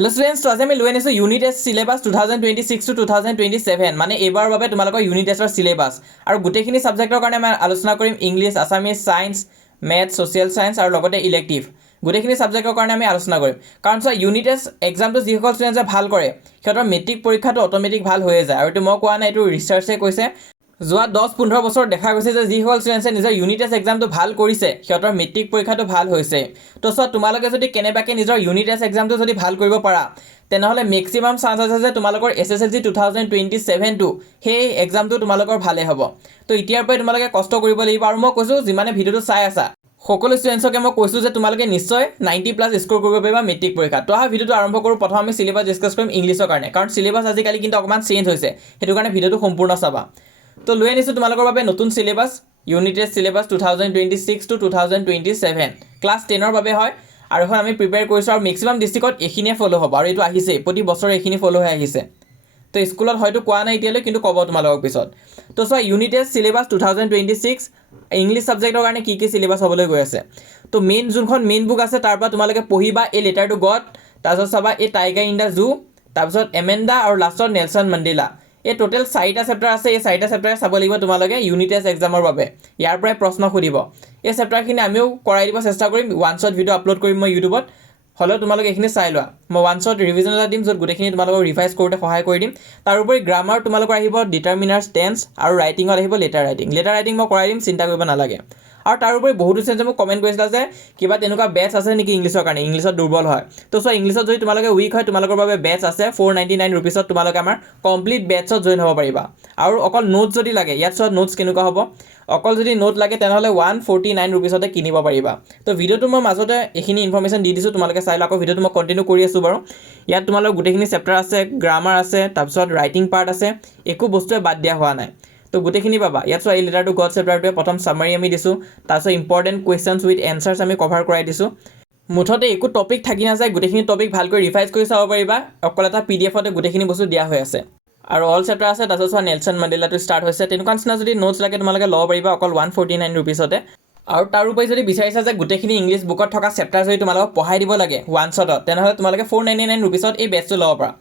Hello' students, আজি আমি লৈ আনিছোঁ ইউনিট টেষ্ট চিলেবাছ 2026 to 2027 মানে এইবাৰৰ বাবে তোমালোকৰ ইউনিট টেষ্টৰ চিলেবাছ আৰু গোটেইখিনি ছাবজেক্টৰ কাৰণে আমি আলোচনা কৰিম। English, Assamese, science, maths, social science আৰু লগতে ইলেক্টিভ গোটেইখিনি ছাবজেক্টৰ কাৰণে আমি আলোচনা কৰিম। কাৰণ চোৱা, ইউনিট টেষ্ট এক্সামটো যিসকল ষ্টুডেণ্টে ভাল কৰে সিহঁতৰ মেট্ৰিক পৰীক্ষাটো অট'মেটিক ভাল হৈয়ে যায়। আৰু এইটো মই কোৱা নাই, এইটো ৰিচাৰ্চে কৈছে। যোৱা 10-15 বছৰ দেখা গৈছে যে যিসকল ষ্টুডেণ্টছে নিজৰ ইউনিট টেষ্ট এক্সামটো ভাল কৰিছে সিহঁতৰ মেট্ৰিক পৰীক্ষাটো ভাল হৈছে। তো চোৱা, তোমালোকে যদি কেনেবাকৈ নিজৰ ইউনিট টেষ্ট এক্সামটো যদি ভাল কৰিব পাৰা তেনেহ'লে মেক্সিমাম চান্স আছে যে তোমালোকৰ SSLC 2027টো সেই এক্সামটো তোমালোকৰ ভালে হ'ব। তো এতিয়াৰ পৰাই তোমালোকে কষ্ট কৰিব লাগিব। আৰু মই কৈছোঁ, যিমানে ভিডিঅ'টো চাই আছা সকলো ষ্টুডেণ্টছকে মই কৈছোঁ যে তোমালোকে নিশ্চয় 90+ স্ক'ৰ কৰিব পাৰিবা মেট্ৰিক পৰীক্ষাত। তো ভিডিঅ'টো আৰম্ভ কৰোঁ। প্ৰথম আমি চিলেবাছ ডিছকাছ কৰিম ইংলিছৰ কাৰণে, কাৰণ চিলেবাছ আজিকালি কিন্তু অকণমান চেঞ্জ হৈছে, সেইটো কাৰণে ভিডিঅ'টো সম্পূৰ্ণ চাবা। তো লৈ আনিছোঁ তোমালোকৰ বাবে নতুন syllabus, unit test syllabus 2026 to 2027 class 10ৰ বাবে হয়। আৰু এখন আমি প্ৰিপেয়াৰ কৰিছোঁ আৰু মেক্সিমাম ডিষ্ট্ৰিক্টত এইখিনিয়ে ফ'ল' হ'ব। আৰু এইটো আহিছে প্ৰতি বছৰে এইখিনি ফ'ল' হৈ আহিছে। তো স্কুলত হয়তো কোৱা নাই এতিয়ালৈ, কিন্তু ক'ব তোমালোকক পিছত। তো চোৱা, ইউনিট টেষ্ট চিলেবাছ 2026 ইংলিছ ছাবজেক্টৰ কাৰণে কি চিলেবাছ হ'বলৈ গৈ আছে। তো যোনখন মেইন বুক আছে তাৰ পৰা তোমালোকে পঢ়িবা এই লেটাৰ টু গড, তাৰপিছত চাবা এই টাইগাৰ ইন দ্য জু, তাৰপিছত এমেণ্ডা আৰু লাষ্টত নেলছন মেণ্ডেলা। এই টোটেল 4টা চেপ্টাৰ আছে। এই 4টা চেপ্টাৰ চাব লাগিব তোমালোকে ইউনিট টেষ্ট এক্সামৰ বাবে। ইয়াৰ পৰাই প্ৰশ্ন সুধিব। এই চেপ্টাৰখিনি আমিও কৰাই দিব চেষ্টা কৰিম। ওৱান শ্বট ভিডিঅ' আপলোড কৰিম মই ইউটিউবত, হ'লেও তোমালোকে এইখিনি চাই লোৱা। মই ওৱান শ্বট ৰিভিজন এটা দিম য'ত গোটেইখিনি তোমালোকক ৰিভাইজ কৰোঁতে সহায় কৰি দিম। তাৰোপৰি গ্ৰামাৰ তোমালোকৰ আহিব ডিটাৰমিনাৰ্ছ টেন্স, আৰু ৰাইটিঙত আহিব লেটাৰ ৰাইটিং। লেটাৰ ৰাইটিং মই কৰাই দিম, চিন্তা কৰিব নালাগে। আৰু তাৰোপৰি বহুতো ষ্টুডেণ্টে মোক কমেণ্ট কৰিছিলে যে কিবা তেনেকুৱা বেটছ আছে নেকি ইংলিছৰ কাৰণে, ইংলিছত দুৰ্বল হয়। তো চোৱা, ইংলিছত যদি তোমালোকে উইক হয় তোমালোকৰ বাবে বেটছ আছে। 499 ৰুপিছত তোমালোকে আমাৰ কমপ্লিট বেটছত জইন হ'ব পাৰিবা। আৰু অকল নোটছ যদি লাগে, ইয়াত চোৱা নোটছ কেনেকুৱা হ'ব, অকল যদি নোট লাগে তেনেহ'লে 149 ৰুপিছতে কিনিব পাৰিবা। তো ভিডিঅ'টো মই মাজতে এইখিনি ইনফৰমেশ্যন দি দিছোঁ, তোমালোকে চাই লোৱা। আকৌ ভিডিঅ'টো মই কণ্টিনিউ কৰি আছোঁ বাৰু। ইয়াত তোমালোকৰ গোটেইখিনি চেপ্টাৰ আছে, গ্ৰামাৰ আছে, তাৰপিছত ৰাইটিং পাৰ্ট আছে, একো বস্তুৱে বাদ দিয়া হোৱা নাই। তো গোটেইখিনি পাবা। ইয়াত চোৱা, এই লেটাৰ টু গড চেপ্টাৰটোৱে প্ৰথম চামাৰী আমি দিছোঁ, তাৰপিছত ইম্পৰ্টেণ্ট কুৱেশ্যনছ উইথ এনচাৰ্ছ আমি কভাৰ কৰাই দিছোঁ। মুঠতে একো টপিক থাকি নাযায়, গোটেইখিনি টপিক ভালকৈ ৰিভাইজ কৰি চাব পাৰিবা। অকল এটা PDF-তে গোটেইখিনি বস্তু দিয়া হৈ আছে। আৰু অল চেপ্টাৰ আছে। তাৰপিছত চোৱা, নেলছন মেণ্ডেলাটো ষ্টাৰ্ট হৈছে। তেনেকুৱা নিচিনা যদি নোটছ লাগে তোমালোকে ল'ব পাৰিবা অকল 149 ৰুপিছতে। আৰু তাৰোপৰি যদি বিচাৰিছা যে গোটেইখিনি ইংলিছ বুকত থকা চেপ্টাৰ যদি তোমালোকক পঢ়াই দিব লাগে ওৱান শ্বটত, তেনেহ'লে তোমালোকে 499 ৰুপিছত এই বেটছটো ল'ব পাৰা।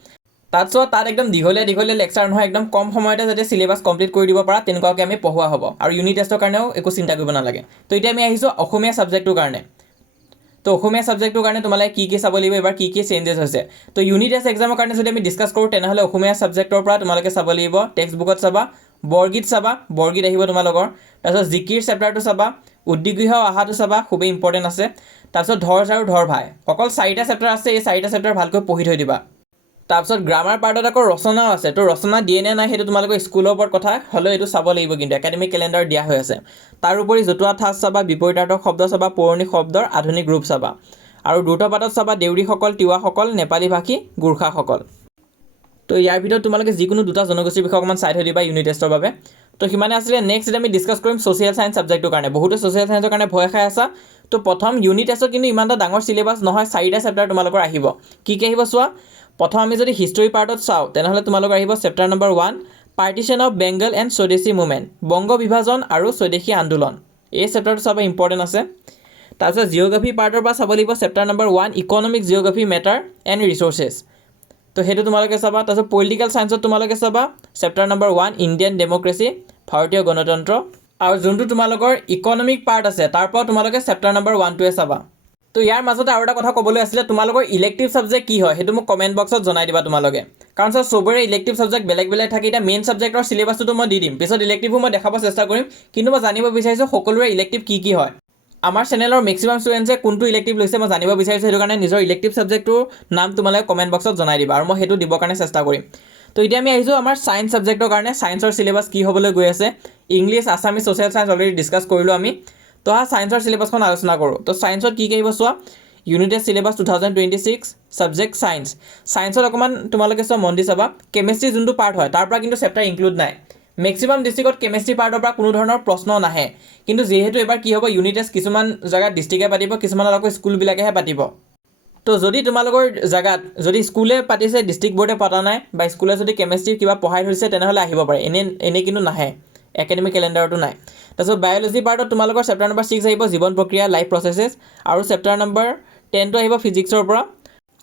তাত একদম দীঘলীয়া লেকচাৰ নহয়, একদম কম সময়তে যাতে চিলেবাছ কমপ্লিট কৰি দিব পাৰা তেনেকুৱাকৈ আমি পঢ়োৱা হ'ব। আৰু ইউনিট টেষ্টৰ কাৰণেও একো চিন্তা কৰিব নালাগে। তো এতিয়া আমি আহিছোঁ অসমীয়া ছাবজেক্টটোৰ কাৰণে। তো অসমীয়া ছাবজেক্টটোৰ কাৰণে তোমালোকে কি চাব লাগিব, এবাৰ কি চেঞ্জেছ হৈছে। তো ইউনিট টেষ্ট এক্সামৰ কাৰণে যদি আমি ডিছকাছ কৰোঁ তেনেহ'লে অসমীয়া ছাবজেক্টৰ পৰা তোমালোকে চাব লাগিব, টেক্সট বুকত চাবা, বৰগীত চাবা, বৰগীত আহিব তোমালোকৰ। তাৰপিছত জিকিৰ চেপ্টাৰটো চাবা, উদ্দীগৃহ আহাটো চাবা, খুবেই ইম্পৰ্টেণ্ট আছে। তাৰপিছত ধৰ্জ আৰু ধৰ ভাই, অকল 4টা চেপ্টাৰ আছে। এই 4টা চেপ্টাৰ ভালকৈ পঢ়ি থৈ দিবা। তাৰপিছত গ্ৰামাৰ পাৰ্টত আকৌ ৰচনাও আছে। তো ৰচনা দিয়ে নে নাই সেইটো তোমালোকৰ স্কুলৰ ওপৰত কথা, হ'লেও এইটো চাব লাগিব, কিন্তু একাডেমিক কেলেণ্ডাৰ দিয়া হৈ আছে। তাৰোপৰি জতুৱা ঠাঁচ চাবা, বিপৰীতাৰ্থক শব্দ চাবা, পৌৰাণিক শব্দৰ আধুনিক ৰূপ চাবা। আৰু দ্ৰুতপাতত চাবা দেউৰীসকল, তিৱাসকল, নেপালী ভাষী, গোৰ্খাসকল। তো ইয়াৰ ভিতৰত তোমালোকে যিকোনো দুটা জনগোষ্ঠীৰ বিষয়ে অকণমান চাই থৈ দিবা ইউনিট টেষ্টৰ বাবে। তো সিমানে আছিলে। নেক্সট আমি ডিছকাছ কৰিম ছ'চিয়েল ছায়েন্স ছাবজেক্টটোৰ কাৰণে। বহুতো ছ'চিয়েল ছায়েন্সৰ কাৰণে ভয় খাই আছা। তো প্ৰথম ইউনিট টেষ্টত কিন্তু ইমান এটা ডাঙৰ চিলেবাছ নহয়, 4টা চেপ্টাৰ তোমালোকৰ আহিব। কি আহিব চোৱা, প্ৰথম আমি যদি হিষ্টৰী পাৰ্টত চাওঁ তেনেহ'লে তোমালোকৰ আহিব chapter number 1 partition of Bengal and স্বদেশী মুভমেণ্ট, বংগ বিভাজন আৰু স্বদেশী আন্দোলন। এই চেপ্টাৰটো চাব, ইম্পৰ্টেণ্ট আছে। তাৰপিছত জিঅ'গ্ৰাফী পাৰ্টৰ পৰা চাব লাগিব chapter number 1 economic geography matter and resources. তো সেইটো তোমালোকে চাবা। তাৰপিছত পলিটিকেল ছায়েন্সত তোমালোকে চাবা চেপ্টাৰ নম্বৰ 1 ইণ্ডিয়ান ডেম'ক্ৰেচি, ভাৰতীয় গণতন্ত্ৰ। আৰু যোনটো তোমালোকৰ ইকনমিক পাৰ্ট আছে তাৰ পৰা তোমালোকে চেপ্টাৰ নম্বৰ 1টোৱে চাবা। তো ইয়াৰ মাজতে আৰু এটা কথা ক'বলৈ আছিলে, তোমালোকৰ ইলেক্টিভ ছাবজেক্ট কি হয় সেইটো মোক কমেণ্ট বক্সত জনাই দিবা তোমালোকে। কাৰণ চবৰে ইলেক্টিভ ছাবজেক্ট বেলেগ থাকে। এতিয়া মেইন ছাবজেক্টৰ চিলেবাছটো মই দি দিম, পিছত ইলেক্টিভো মই দেখাব চেষ্টা কৰিম। কিন্তু মই জানিব বিচাৰিছোঁ সকলোৰে ইলেক্টিভ কি হয়। আমাৰ চেনেলৰ মেক্সিমাম ষ্টুডেণ্টছে কোনটো ইলেক্টিভ লৈছে মই জানিব বিচাৰিছোঁ, সেইটো কাৰণে নিজৰ ইলেক্টিভ ছাবজেক্টটোৰ নাম তোমালোকে কমেণ্ট বক্সত জনাই দিবা, আৰু মই সেইটো দিবৰ কাৰণে চেষ্টা কৰিম। তো এতিয়া আমি আহিছোঁ আমাৰ ছায়েন্স ছাবজেক্টৰ কাৰণে। ছায়েন্সৰ চিলেবাছ কি হ'বলৈ গৈ আছে। English, Assamese, social science already discuss কৰিলোঁ আমি। তো ছায়েন্সৰ চিলেবাছখন আলোচনা কৰোঁ। তো ছায়েন্সত কি আহিব চোৱা, unit test syllabus 2026 subject science. ছায়েন্সত অকণমান তোমালোকে চোৱা মন দি চাবা, কেমেষ্ট্ৰি যোনটো পাৰ্ট হয় তাৰ পৰা কিন্তু চেপ্টাৰ ইনক্লুড নাই। মেক্সিমাম ডিষ্ট্ৰিক্টত কেমেষ্ট্ৰি পাৰ্টৰ পৰা কোনো ধৰণৰ প্ৰশ্ন নাহে। কিন্তু যিহেতু এবাৰ কি হ'ব, ইউনিট টেষ্ট কিছুমান জেগাত ডিষ্ট্ৰিক্টে পাতিব, কিছুমানত আকৌ স্কুলবিলাকেহে পাতিব। তো যদি তোমালোকৰ জেগাত যদি স্কুলে পাতিছে, ডিষ্ট্ৰিক্ট বোৰ্ডে পতা নাই, বা স্কুলে যদি কেমেষ্ট্ৰি কিবা পঢ়াই থৈছে তেনেহ'লে আহিব পাৰে। এনেই কিন্তু নাহে, একাডেমিক কেলেণ্ডাৰতো নাই। তাৰপিছত বায়'লজি পাৰ্টত তোমালোকৰ চেপ্টাৰ নম্বৰ 6 আহিব জীৱন প্ৰক্ৰিয়া, লাইফ প্ৰচেছেছ। আৰু চেপ্টাৰ নম্বৰ 10টো আহিব ফিজিক্সৰ পৰা।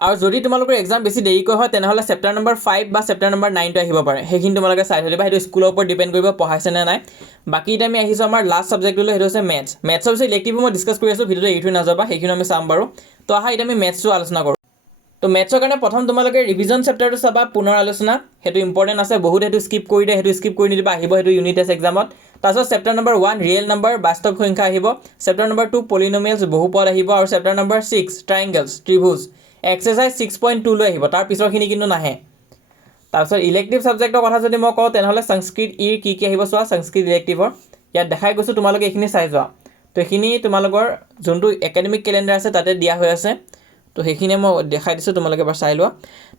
আৰু যদি তোমালোকৰ এক্সাম বেছি দেৰিকৈ হয় তেনেহ'লে চেপ্টাৰ নম্বৰ 5 বা চেপ্টাৰ নম্বৰ 9টো আহিব পাৰে, সেইখিনি তোমালোকে চাই থৈ দিবা, সেইটো স্কুলৰ ওপৰত ডিপেণ্ড কৰিব পঢ়াইছে নে নাই। বাকী এতিয়া আমি আহিছোঁ আমাৰ লাষ্ট ছাবজেক্টলৈ, সেইটো হৈছে মেথছ। মেথছৰ পিছত ইলেক্টিভো মই ডিছকাছ কৰি আছোঁ, ভিডিঅ'টো এৰি থৈ নাযাবা, সেইখিনি আমি চাম বাৰু। তো আহা এতিয়া আমি মেথছটো আলোচনা কৰোঁ। তো মেথছৰ কাৰণে প্ৰথম তোমালোকে ৰিভিজন চেপ্টাৰটো চাবা, পুনৰ আলোচনা, সেইটো ইম্পৰ্টেণ্ট আছে, বহুত সেইটো স্কিপ কৰি দিয়ে, সেইটো স্কিপ কৰি নিদিবা, আহিব সেইটো ইউনিট টেষ্ট এক্সামত। তাৰপিছত চেপ্টাৰ নম্বৰ 1 ৰিয়েল নাম্বাৰ, বাস্তৱ সংখ্যা আহিব। চেপ্টাৰ নম্বৰ 2 পলিনমিয়েলছ, বহুপদ আহিব। আৰু চেপ্টাৰ নম্বৰ 6 ট্ৰাইংগলছ, ত্ৰিভুজ, এক্সাৰচাইজ 6.2 লৈ আহিব, তাৰ পিছৰখিনি কিন্তু নাহে। তাৰপিছত ইলেক্টিভ ছাবজেক্টৰ কথা যদি মই কওঁ তেনেহ'লে সংস্কৃত ইৰ কি আহিব চোৱা, সংস্কৃত ইলেক্টিভৰ ইয়াত দেখাই গৈছোঁ, তোমালোকে এইখিনি চাই যোৱা। তো এইখিনি তোমালোকৰ যোনটো একাডেমিক কেলেণ্ডাৰ আছে তাতে দিয়া হৈ আছে, তো সেইখিনিয়ে মই দেখাই দিছোঁ, তোমালোকে এবাৰ চাই লোৱা।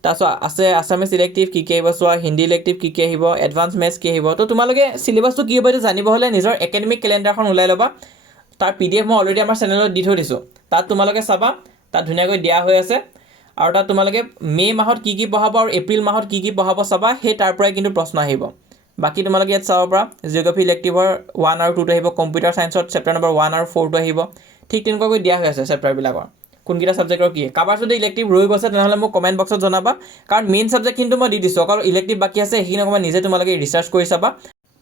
তাৰপিছত আছে আছামিজ ইলেক্টিভ কি আহিব চোৱা, হিন্দী ইলেক্টিভ কি আহিব, এডভান্স মেথছ কি আহিব। তো তোমালোকে চিলেবাছটো কি হ'ব এইটো জানিব হ'লে নিজৰ একাডেমিক কেলেণ্ডাৰখন ওলাই ল'বা, তাৰ PDF মই অলৰেডি আমাৰ চেনেলত দি থৈ দিছোঁ, তাত তোমালোকে চাবা, তাত ধুনীয়াকৈ দিয়া হৈ আছে। আৰু তাত তোমালোকে মে' মাহত কি পঢ়াব আৰু এপ্ৰিল মাহত কি পঢ়াব চাবা, সেই তাৰ পৰাই কিন্তু প্ৰশ্ন আহিব। বাকী তোমালোকে ইয়াত চাব পাৰা, জিঅ'গ্ৰাফী ইলেক্টিভৰ 1 আৰু 2টো আহিব, কম্পিউটাৰ ছায়েন্সত চেপ্টাৰ নম্বৰ 1 আৰু 4টো আহিব। ঠিক তেনেকুৱাকৈ দিয়া হৈ আছে চেপ্টাৰবিলাকৰ, কোনকেইটা ছাবজেক্টৰ কি। কাৰোবাৰ যদি ইলেক্টিভ ৰৈ গৈছে তেনেহ'লে মোক কমেণ্ট বক্সত জনাবা, কাৰণ মেইন ছাবজেক্টখিনিটো মই দি দিছোঁ, অকল ইলেক্টিভ বাকী আছে, সেইখিনি অকণমান নিজে তোমালোকে ৰিচাৰ্চ কৰি চাবা।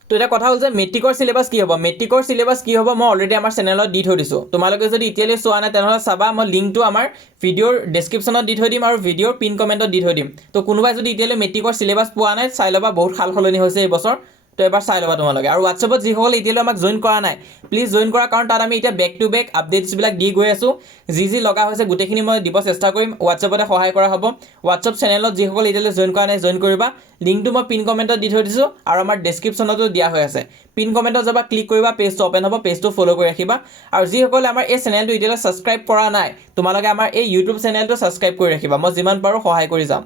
তো এটা কথা হ'ল যে মেট্ৰিকৰ চিলেবাছ কি হ'ব, মেট্ৰিকৰ চিলেবাছ কি হ'ব মই অলৰেডি আমাৰ চেনেলত দি থৈ দিছোঁ। তোমালোকে যদি এতিয়ালৈ চোৱা নাই তেনেহ'লে চাবা, মই লিংকটো আমাৰ ভিডিঅ'ৰ ডেছক্ৰিপশ্যনত দি থৈ দিম আৰু ভিডিঅ'ৰ পিন কমেণ্টত দি থৈ দিম। তো কোনোবাই যদি এতিয়ালৈ মেট্ৰিকৰ চিলেবাছ পোৱা নাই চাই ল'বা, বহুত সাল সলনি হৈছে এইবছৰ, তো এবাৰ চাই ল'বা তোমালোকে। আৰু হোৱাটছএপত যিসকলে এতিয়ালৈ আমাক জইন কৰা নাই প্লিজ জইন কৰা, কাৰণ তাত আমি এতিয়া বেক টু বেক আপডেটছবিলাক দি গৈ আছোঁ, যি লগা হৈছে গোটেইখিনি মই দিব চেষ্টা কৰিম, হোৱাটছএপতে সহায় কৰা হ'ব। হোৱাটছএপ চেনেলত যিসকলে এতিয়ালৈ জইন কৰা নাই জইন কৰিবা, লিংকটো মই পিন কমেণ্টত দি থৈ দিছোঁ আৰু আমাৰ ডেছক্ৰিপশ্যনতো দিয়া হৈ আছে। পিন কমেণ্টত যাবা, ক্লিক কৰিবা, পেজটো অ'পেন হ'ব, পেজটো ফ'ল' কৰি ৰাখিবা। আৰু যিসকলে আমাৰ এই চেনেলটো এতিয়ালৈ ছাবস্ক্ৰাইব কৰা নাই তোমালোকে আমাৰ এই ইউটিউব চেনেলটো ছাবস্ক্ৰাইব কৰি ৰাখিবা, মই যিমান পাৰোঁ সহায় কৰি যাম।